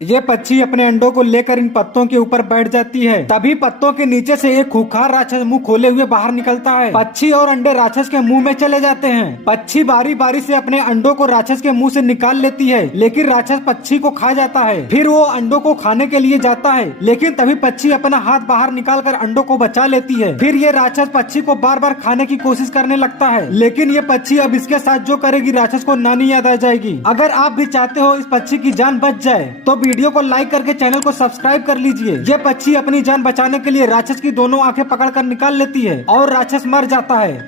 ये पक्षी अपने अंडों को लेकर इन पत्तों के ऊपर बैठ जाती है। तभी पत्तों के नीचे से एक खूंखार राक्षस मुंह खोले हुए बाहर निकलता है। पक्षी और अंडे राक्षस के मुंह में चले जाते हैं। पक्षी बारी बारी से अपने अंडों को राक्षस के मुंह से निकाल लेती है, लेकिन राक्षस पक्षी को खा जाता है। फिर वो अंडों को खाने के लिए जाता है, लेकिन तभी पक्षी अपना हाथ बाहर निकाल कर अंडों को बचा लेती है। फिर ये राक्षस पक्षी को बार बार खाने की कोशिश करने लगता है, लेकिन ये पक्षी अब इसके साथ जो करेगी राक्षस को नानी याद आ जाएगी। अगर आप भी चाहते हो इस पक्षी की जान बच जाए तो वीडियो को लाइक करके चैनल को सब्सक्राइब कर लीजिए। ये पक्षी अपनी जान बचाने के लिए राक्षस की दोनों आंखें पकड़कर निकाल लेती है और राक्षस मर जाता है।